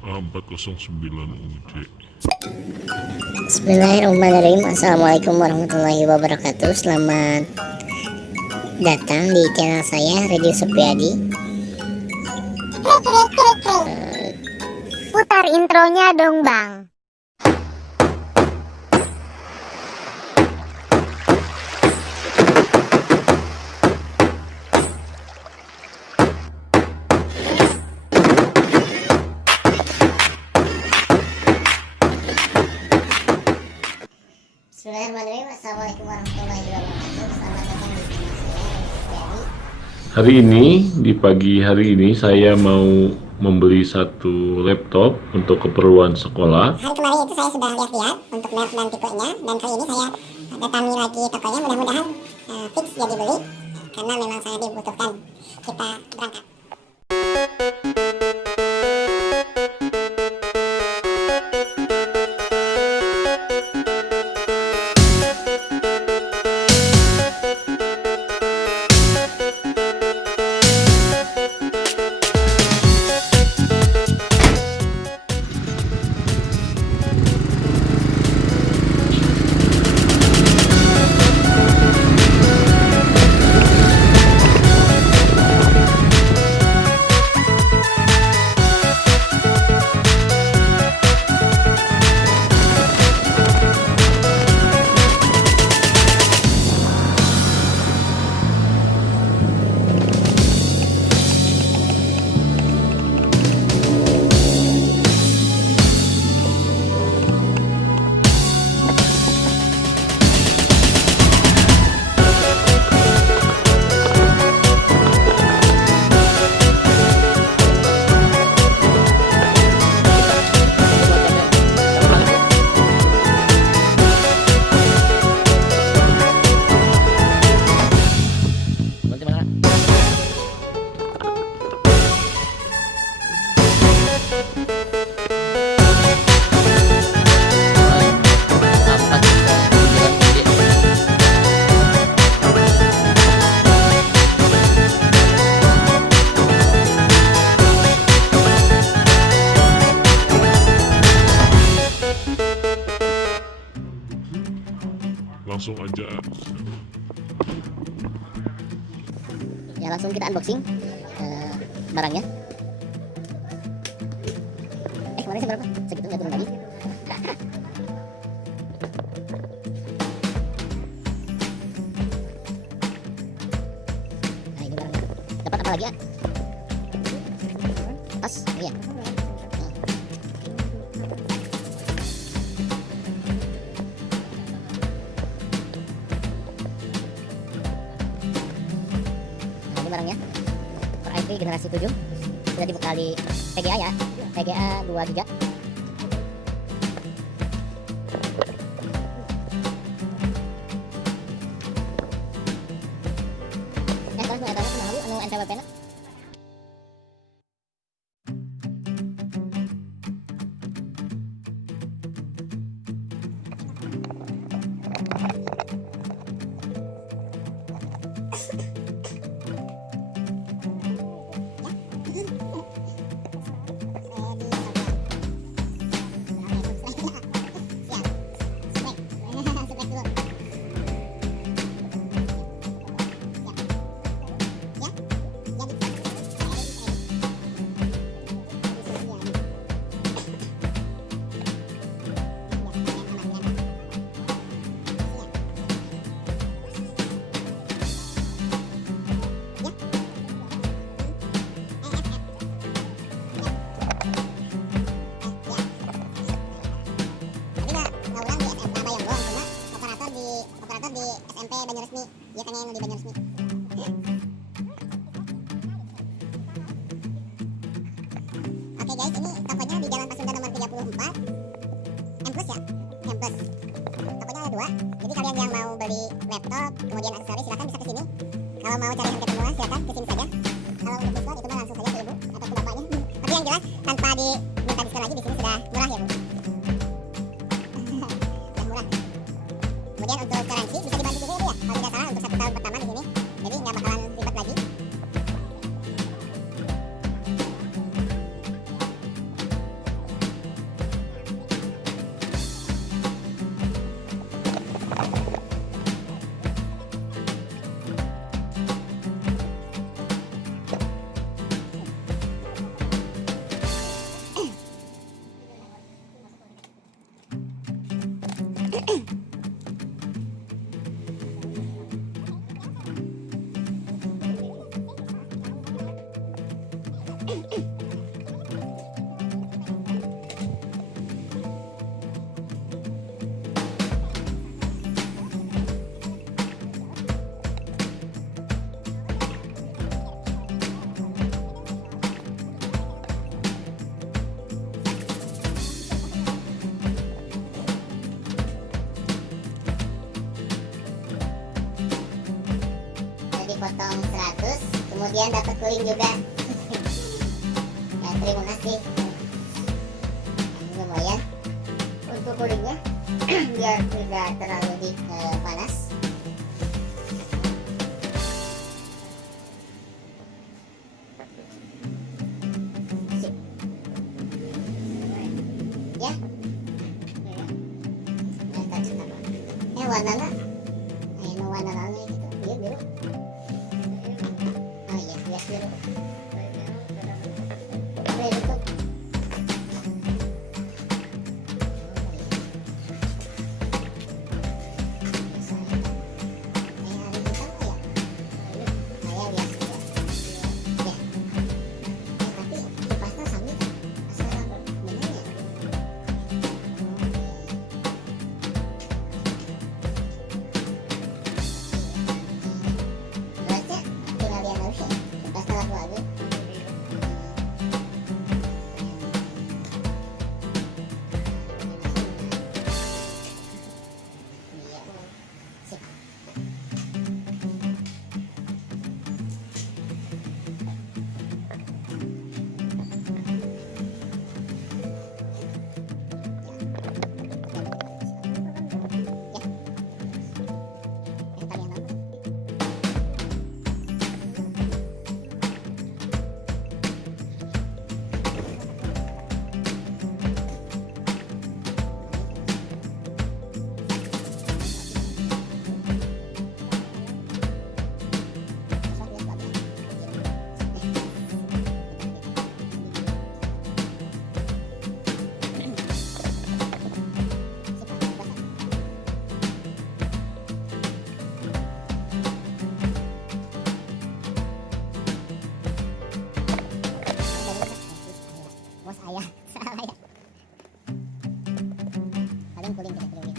A409UJ. Bismillahirrahmanirrahim. Assalamualaikum warahmatullahi wabarakatuh. Selamat datang di channel saya, Redi Sofiadi. Putar intronya dong, Bang. Bismillahirrahmanirrahim. Assalamualaikum warahmatullahi wabarakatuh. Selamat datang di channel saya, Redi Sofiadi. Hari ini, di pagi hari ini saya mau membeli satu laptop untuk keperluan sekolah. Hari kemarin itu saya sudah lihat-lihat untuk merek dan tipenya, dan kali ini saya datangi lagi tokonya. Mudah-mudahan fix dia dibeli karena memang sangat dibutuhkan. Kita berangkat. Langsung aja. Ya, langsung kita unboxing barangnya. Kemarin berapa? Segitu nggak turun lagi. Nah, ini barangnya. Dapat apa lagi ya? Tas? Iya. Barangnya per IP generasi 7 sudah dibekali VGA ya, VGA 2 GB. Terus eta kumaha anu NPWP na. Di SMP Banjarresmi, dia pengen di Banjarresmi. Oke guys, ini tokonya di Jalan Pasundan nomor 34 M plus ya, M plus. Tokonya ada 2, jadi kalian yang mau beli laptop kemudian aksesoris silahkan bisa kesini. Kalau mau cari harga termurah silahkan kesini saja. Kalau untuk diskon itu mah langsung saja ke ibu atau ke bapaknya. Tapi yang jelas tanpa diminta diskon lagi, di sini sudah murah ya bu. Sudah murah. Kemudian untuk garansi bisa dibantu juga ya, kalau tidak salah untuk 1 tahun pertama di sini, jadi nggak bakalan ribet lagi. Terus kemudian dapat cooling juga. Ya, terima kasih. Lumayan untuk coolingnya biar tidak terlalu panas. Sip. Ya. Warnanya warna lalu gitu, biru. Oh iya, biru. Biru tuh. Salah ya. Paling cooling kita cooling.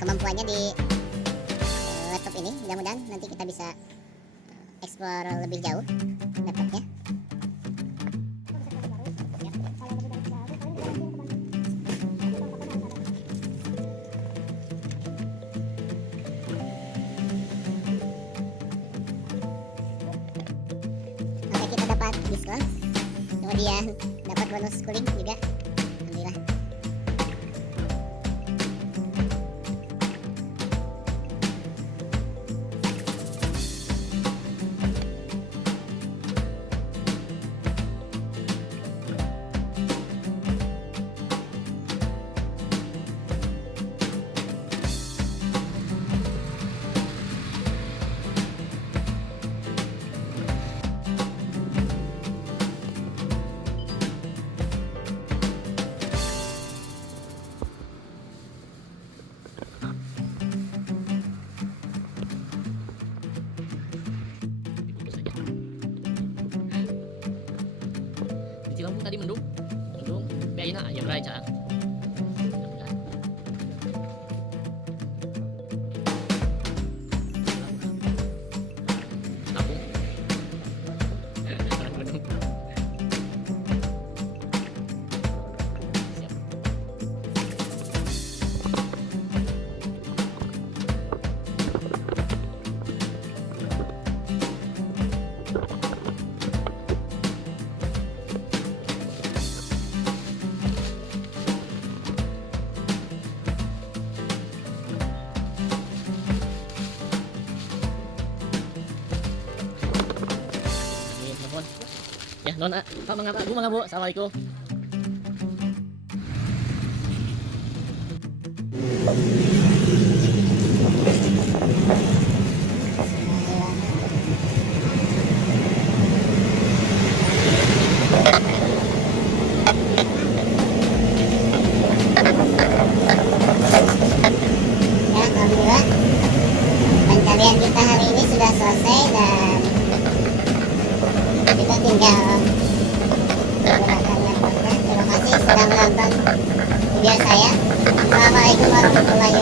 Kemampuannya di laptop ini, mudah-mudahan nanti kita bisa explore lebih jauh laptopnya. Oke, kita dapat diskon, kemudian dapat bonus cooling juga. Alhamdulillah. Langsung tadi mendung biarin aja berai cara ya non Pak mengapa Bu mangga Bu. Assalamualaikum. dan kita tinggal menggunakan laptopnya. Terima kasih sudah menonton video saya. Assalamualaikum warahmatullahi